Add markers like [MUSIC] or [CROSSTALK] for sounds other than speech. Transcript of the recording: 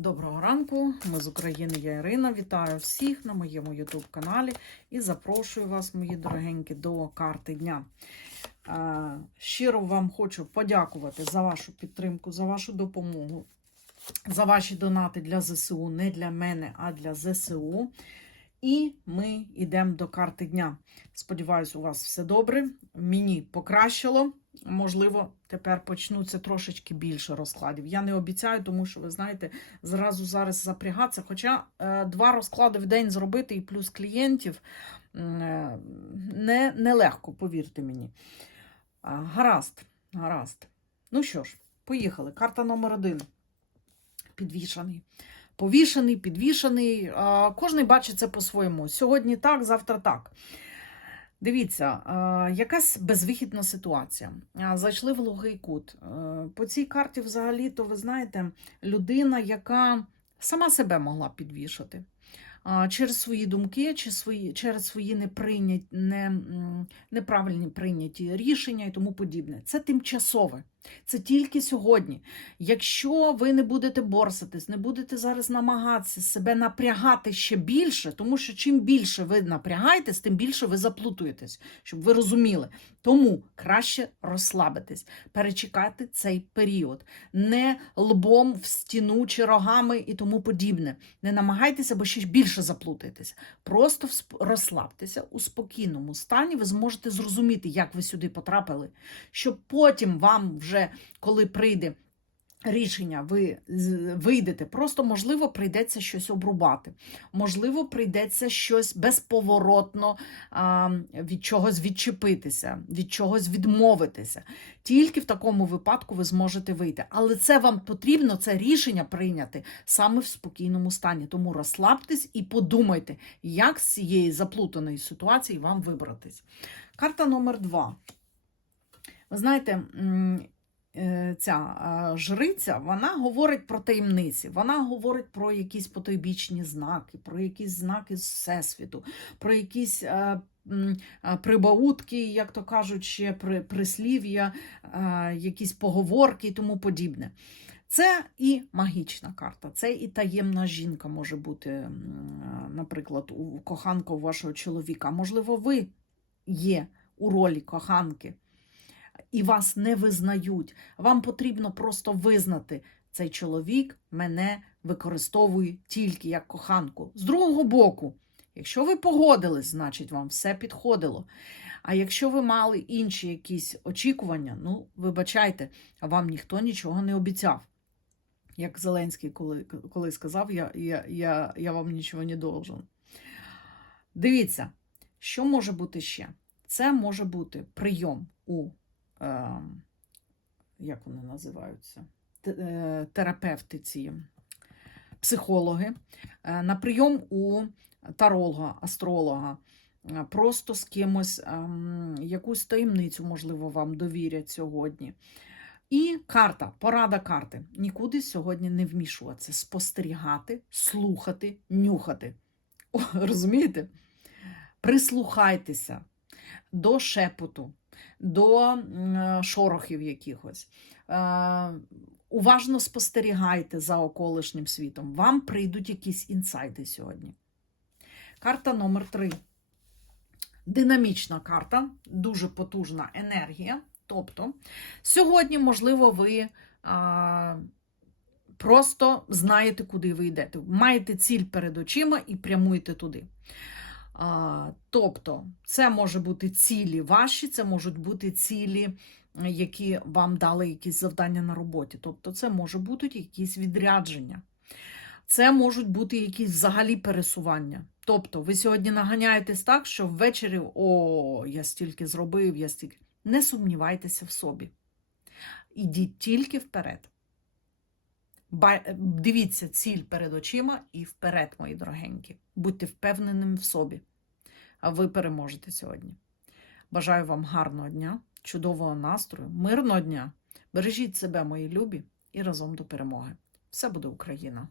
Доброго ранку, ми з України, я Ірина. Вітаю всіх на моєму YouTube каналі і запрошую вас, мої дорогенькі, до карти дня. Е, Щиро вам хочу подякувати за вашу підтримку, за вашу допомогу, за ваші донати для ЗСУ, не для мене, а для ЗСУ. І ми йдемо до карти дня. Сподіваюсь, у вас все добре. Мені покращило. Можливо, тепер почнуться трошечки більше розкладів. Я не обіцяю, тому що ви знаєте, зразу зараз запрягатися. Хоча е, два розклади в день зробити і плюс клієнтів е, не, нелегко, повірте мені. А, гаразд, гаразд. Ну що ж, поїхали. Карта номер один. Підвішаний. Повішений, підвішений. Кожний бачить це по-своєму. Сьогодні так, завтра так. Дивіться, якась безвихідна ситуація. Зайшли в лугий кут. Е, По цій карті, взагалі, то ви знаєте, людина, яка сама себе могла підвішати. Через свої думки, через свої не, неправильні прийняті рішення і тому подібне. Це тимчасове. Це тільки сьогодні. Якщо ви не будете борсатись, не будете зараз намагатися себе напрягати ще більше, тому що чим більше ви напрягаєтесь, тим більше ви заплутуєтесь, щоб ви розуміли. Тому краще розслабитись, перечекати цей період, не лбом в стіну чи рогами і тому подібне. Не намагайтеся, бо ще більше заплутаєтеся. Просто розслабтеся у спокійному стані. Ви зможете зрозуміти, як ви сюди потрапили, щоб потім вам вже коли прийде рішення, ви вийдете, просто можливо прийдеться щось обрубати. Можливо, прийдеться щось безповоротно а, від чогось відчепитися, від чогось відмовитися. Тільки в такому випадку ви зможете вийти. Але це вам потрібно, це рішення прийняти саме в спокійному стані. Тому розслабтесь і подумайте, як з цієї заплутаної ситуації вам вибратись. Карта номер два. Ви знаєте, ця е, жриця, вона говорить про таємниці, вона говорить про якісь потойбічні знаки, про якісь знаки з Всесвіту, про якісь е, е, прибаутки, як то при, прислів'я, е, якісь поговорки і тому подібне. Це і магічна карта, це і таємна жінка може бути, е, наприклад, у коханка у вашого чоловіка. Можливо, ви є у ролі коханки і вас не визнають. Вам потрібно просто визнати, цей чоловік мене використовує тільки як коханку. З другого боку, якщо ви погодились, значить вам все підходило. А якщо ви мали інші якісь очікування, ну, вибачайте, вам ніхто нічого не обіцяв. Як Зеленський коли, коли сказав, я, я, я, я вам нічого не должен. Дивіться, що може бути ще? Це може бути прийом у е, як вони називаються, е, терапевти ці, психологи, е, на прийом у таролога, астролога, е, просто з кимось, ем, якусь таємницю, можливо, вам довірять сьогодні. І карта, порада карти. Нікуди сьогодні не вмішуватися, спостерігати, слухати, нюхати. О, [LAUGHS] розумієте? Прислухайтеся до шепоту, до шорохів якихось. Е, Уважно спостерігайте за околишнім світом. Вам прийдуть якісь інсайти сьогодні. Карта номер 3. Динамічна карта, дуже потужна енергія. Тобто, сьогодні, можливо, ви а, просто знаєте, куди ви йдете. Маєте ціль перед очима і прямуєте туди. Тобто, це може бути цілі ваші, це можуть бути цілі, е, які вам дали якісь завдання на роботі. Тобто, це може бути якісь відрядження. Це можуть бути якісь взагалі пересування. Тобто, ви сьогодні наганяєтесь так, що ввечері о, я стільки зробив, я стільки. Не сумнівайтеся в собі. Ідіть тільки вперед. Дивіться ціль перед очима і вперед, мої дорогенькі. Будьте впевненими в собі. Ви переможете сьогодні. Бажаю вам гарного дня, чудового настрою, мирного дня. Бережіть себе, мої любі, і разом до перемоги. Все буде Україна!